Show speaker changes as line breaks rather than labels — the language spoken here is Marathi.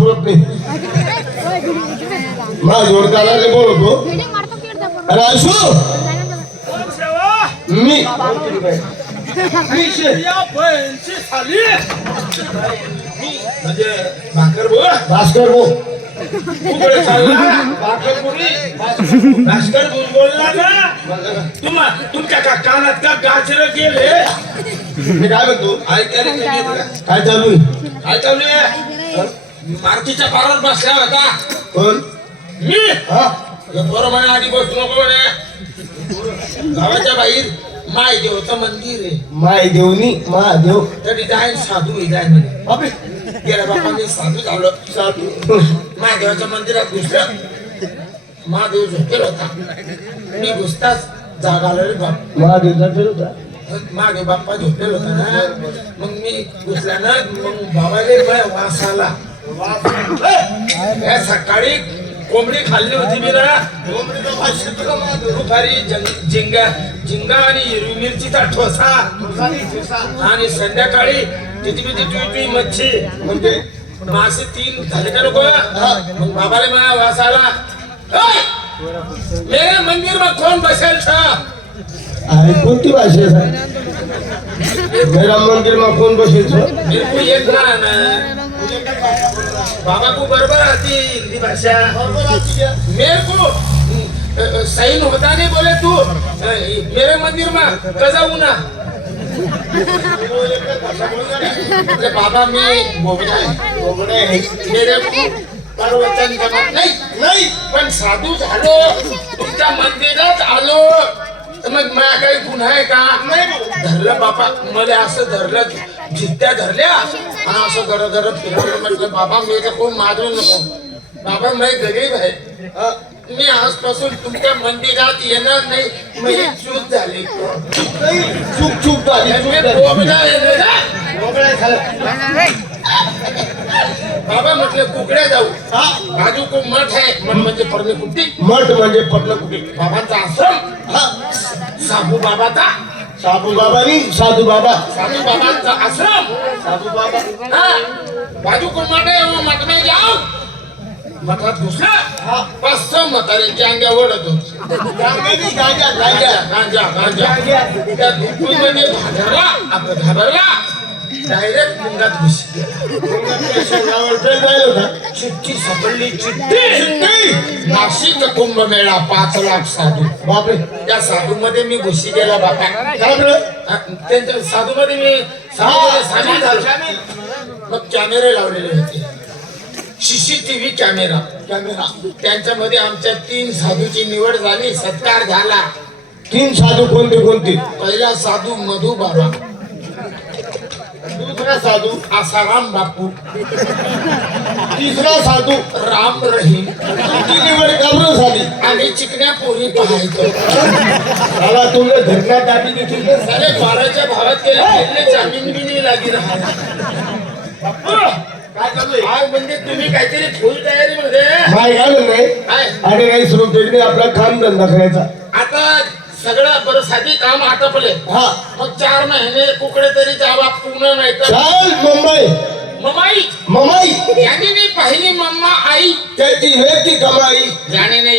पुरत नाही. मा जोडदाराने बोलतो. अरे आशू मी भास्कर भाऊ
भास्कर बोलला ना तुमच्या कानात का गाजर गेले.
मी काय म्हणतो
काय
चालू
काय चालू आहे. मारुतीच्या पारावर बसला होता
कोण
मी.
हा
बरोबर आधी बसू नको म्हणे. गावाच्या बाहेर माय देवचं मंदिर आहे.
माय देवनी महादेव
तरी जाय साधू जाय म्हणे.
बापरे
गेल्या बापा मी साधू झालो.
साधू
महादेवाच्या मंदिरात घुसलं. महादेव झोपेल होता. मी घुसताच जागाला रे बाप.
महादेवचा फेर होता.
महादेव बाप्पा झोपेल होता ना. मग मी घुसल्यानं मग बाबाले वास आला. सकाळी कोंबडी खाल्ली होती मी ना. दुपारी झिंगा आणि हिरवी मिरचीचा ठोसा आणि संध्याकाळी टिटवी मच्छी
म्हणजे
मासे 3 झाले का लोक. मग बाबाले मला वास आला. मेरे मंदिर में कौन बसेल था.
अरे कोणती भाषा आहे साहेब. मेरा मंदिर में कौन बसेल छो.
मेरे को एक ना बाबा को बराबर आती हिंदी भाषा. मेरे को सही होता नहीं बोले तू. मेरे मंदिर में कजाऊ ना. बाबा मी बोबडे मेरे प्रवचन जमत नाही पण साधू झालो. तुमच्या मंदिरात आलो तर मग माझा काही गुन्हा आहे का. धरलं बाबा मला असं धरलं जित्या धरल्या आणि असं घर फिरवलं. म्हटलं बाबा मी तर खूप मारू नको. बाबा मी गरीब आहे. मी आजपासून तुमच्या मंदिरात येणार नाही. माझी चूक झाली.
चूक झाली.
बाबा म्हटलं कुकडे जाऊ. बाजू को मठ आहे. मठ म्हणजे पर्णकुटी.
मठ म्हणजे पर्णकुटी.
बाबांचा आश्रम. साबू बाबाचा
साबू बाबानी साधू बाबा.
साधू बाबांचा आश्रम.
साधू बाबा
बाजू को मठ आहे. मठ में जाऊ. मठात घुसला. 500 म्हाताऱ्यांची अंग्या ओढत होती.
गांजा
त्या धुपीमध्ये घाबरला. डायरेक्ट मुंगात घुसली. चिठ्ठी सापडली. चिठ्ठी नाशिक कुंभमेळा 5 लाख साधू.
बापरे
त्या साधू मध्ये मी घुसी गेला बापा. त्यांच्या साधू मध्ये मी सामील झालो. मग कॅमेरे लावलेले होते. CCTV कॅमेरा त्यांच्यामध्ये आमच्या 3 साधूची निवड झाली. सत्कार झाला.
3 साधू कोणते.
पहिला साधू मधू बाबा.
दुसरा साधू
आसाराम बापू.
तिसरा साधू
राम रहीम.
तुमची निवड काबरं झाली.
आणि चिकण्या पोरी पाहायचं.
मला तुमच्या धरणात आधी देखील
सारे 12च्या भावात गेले. जामीन बी नाही लागी राहिला.
काय चालू आहे.
म्हणजे तुम्ही काहीतरी फुल तयारी मध्ये
माय घालून नाही आणि काही सुरू केली. आपला काम धंदा करायचा.
आता सगळं बरं साधी काम आटपले. मग 4 महिने कुकडे तरी जावा. पुणे नाही तर
चाल मुंबई
ममाई
ममाई
यांनी नाही पाहिली मम्मा आई.
त्याची वेळ ती कमाई.
जाणे नाही